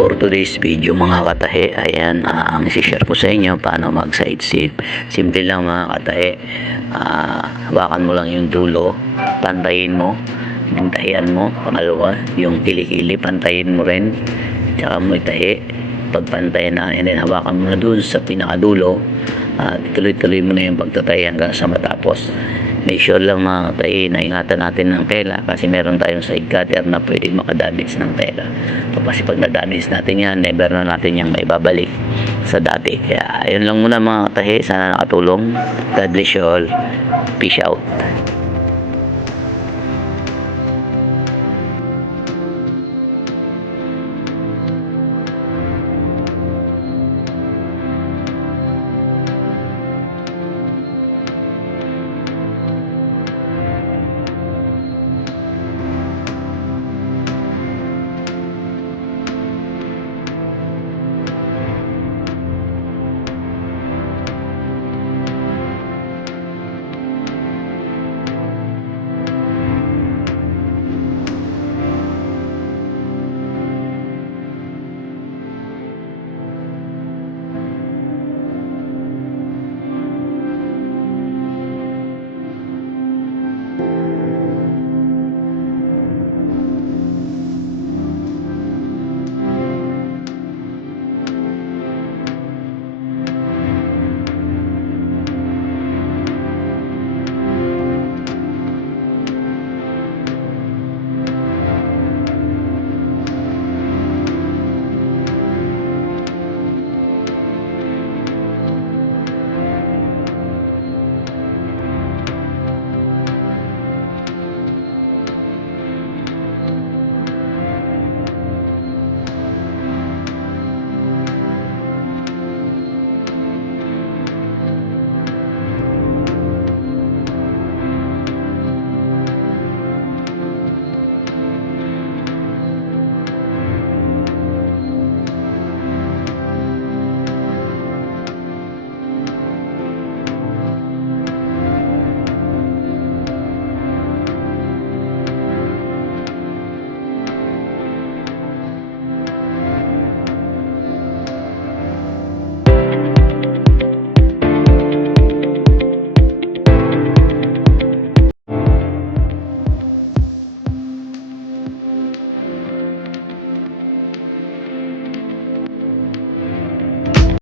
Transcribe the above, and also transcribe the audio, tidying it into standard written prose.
For today's video mga katahe, ayan, ang isi-share ko sa inyo paano mag side sit. Simple lang mga katahe. Hawakan mo lang yung dulo, pantayin mo yung tahian mo. Pangalawa, yung kilikili pantayin mo rin, tsaka mo itahi. Pagpantay na, and then hawakan mo na dun sa pinakadulo at tuloy-tuloy mo na yung pagtatahi hanggang sa matapos. Make sure lang mga katahi na ingatan natin ng tela kasi meron tayong side cutter na pwede makadamage ng tela. So, kasi pag nadamage natin yan, never na natin yung maibabalik sa dati. Kaya ayun lang muna mga katahi, sana nakatulong. God bless you all. Peace out.